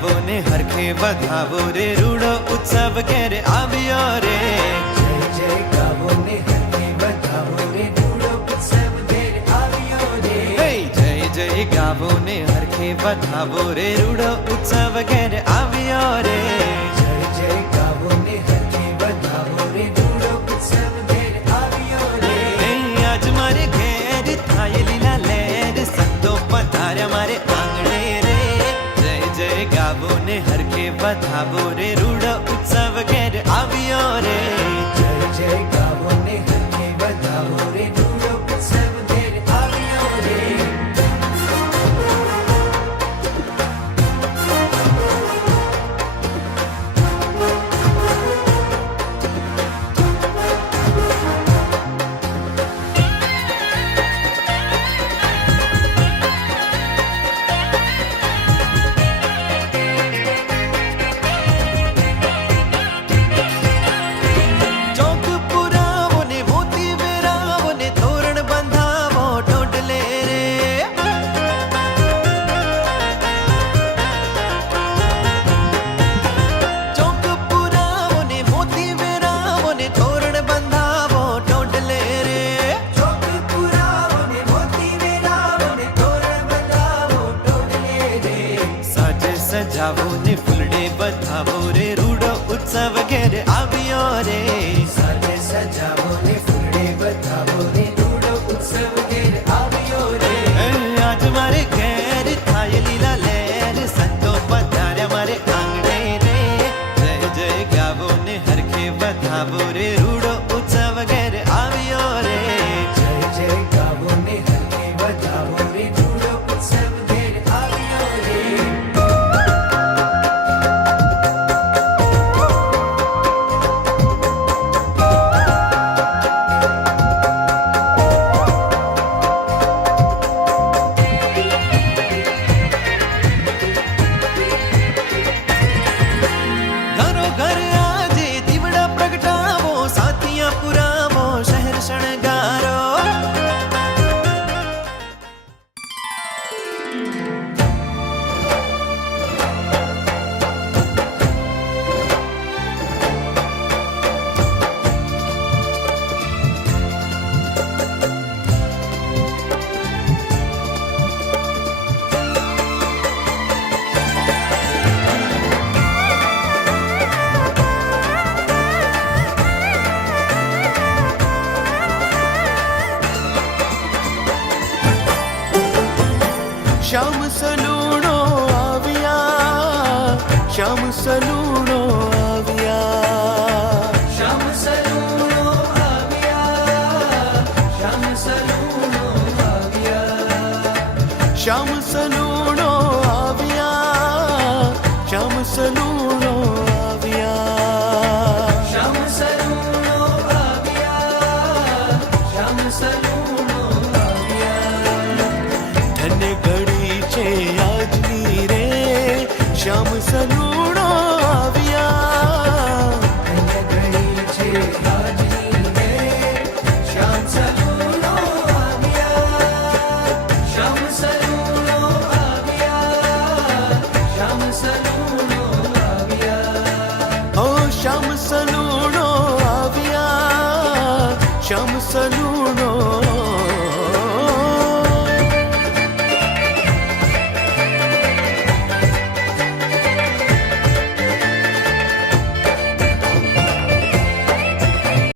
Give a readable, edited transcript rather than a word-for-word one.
गावो ने हरखे बधावो रे रूड़ो उत्सव घेरे आवियो रे। जय जय गावो ने हरखे बधावो रे रूड़ो उत्सव घेरे आवियो रे। जय जय गावो ने हरखे बधावो रे रूड़ो उत्सव घेरे आवियो रे। जय जय गावो ने हरखे बधावो रे रूड़ो उत्सव घेरे आवियो रे। आज मारे घेर थाय लीला लहर संतो पधार्या मारे आंगणे रे। जय जय गावो ने हरखे बधावो रे रूड़ो उत्सव घेरे आवियो रे। जय जय गावो ने हरखे बधावो रे रूड़ो उत्सव घेरे आवियो रे। सजावो ने फुलड़े बधावो रे रूड़ो उत्सव घेरे आवियो रे। साजे सजावो ने फुलड़े बधावो रे रूड़ो उत्सव घेरे आवियो रे। आज मारे घेर थाय लीला लहर संतो पधार्या मारे आंगणे रे। जय जय गावो ने हरखे बधावो रे रूड़ो उत्सव घेरे आवियो रे। जय जय गावो ने हरखे बधावो रे रूड़ो उत्सव घेरे आवियो रे। श्याम सलूणो आविया, श्याम सलूणो आविया, श्याम सलूणो आविया, श्याम सलूणो आविया, श्याम सलूणो आविया, श्याम सलूणो आविया, श्याम सलूणो आविया, श्याम सलूणो आविया। धन घड़ी छे आजनी रे, श्याम सलूणो आविया, धन घड़ी छे आजनी रे, श्याम सलूणो आविया, श्याम सलूणो आविया, श्याम सलूणो आविया। ओ श्याम सलूणो आविया, श्याम सलूणो